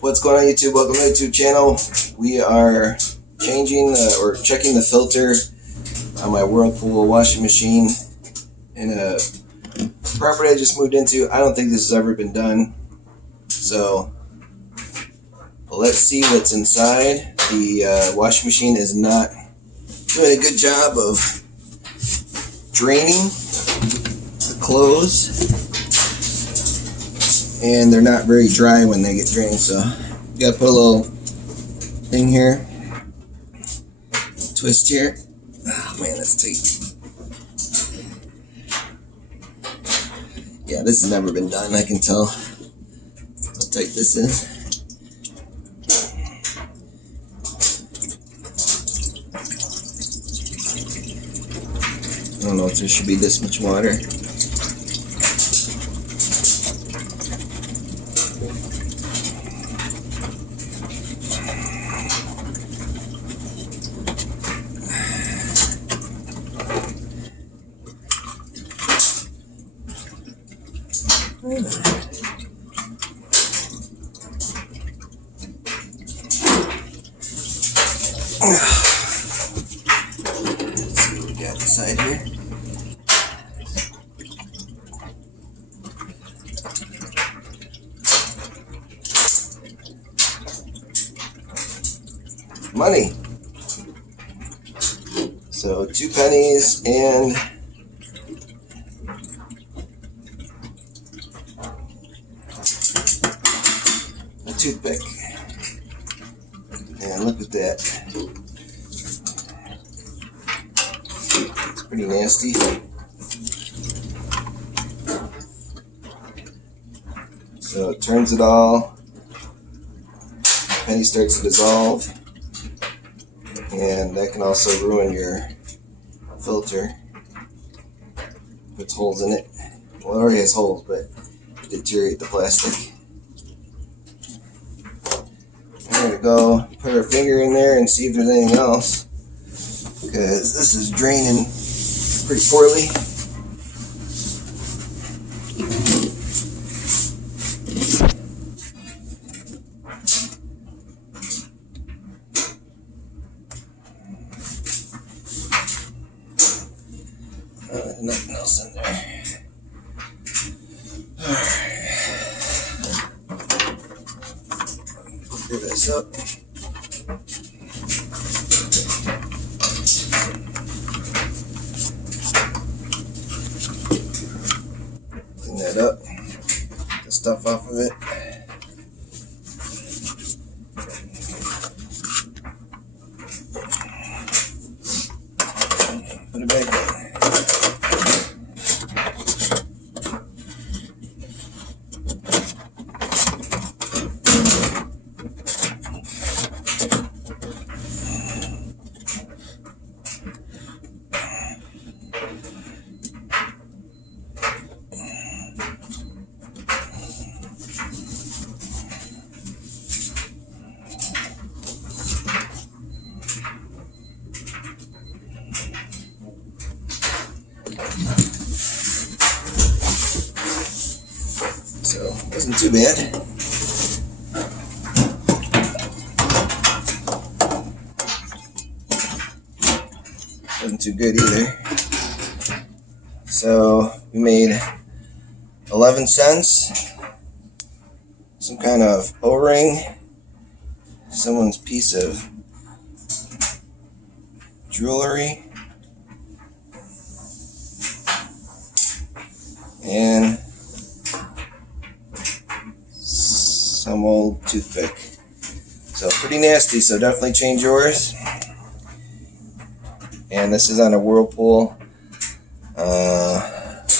What's going on, YouTube? Welcome to the YouTube channel. We are changing or checking the filter on my Whirlpool washing machine in a property I just moved into. I don't think this has ever been done, so let's see what's inside. The washing machine is not doing a good job of draining the clothes, and they're not very dry when they get drained, so you gotta put a little thing here, twist here. Oh man, that's tight. Yeah, this has never been done, I can tell how tight this is. I don't know if there should be this much water. Let's see what we got inside here. Money. So 2 pennies and a toothpick. And look at that. It's pretty nasty. So it turns it all. The penny starts to dissolve. And that can also ruin your filter. Puts holes in it. Well, it already has holes, but deteriorate the plastic. I'm going to go put our finger in there and see if there's anything else, because this is draining pretty poorly. Nothing else in there. Alright. Clear this up. Clean that up. Get the stuff off of it. Put it back in. So, wasn't too bad. Wasn't too good either. So, we made 11 cents. Some kind of O-ring. Someone's piece of jewelry. And some old toothpick. So pretty nasty, so definitely change yours. And this is on a Whirlpool. I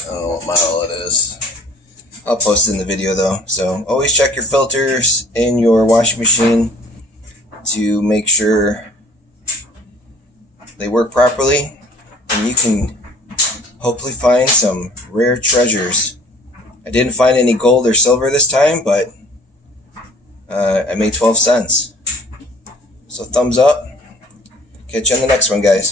don't know what model it is. I'll post it in the video though. So always check your filters in your washing machine to make sure they work properly, and you can hopefully find some rare treasures. I didn't find any gold or silver this time, but I made 12 cents. So thumbs up. Catch you on the next one, guys.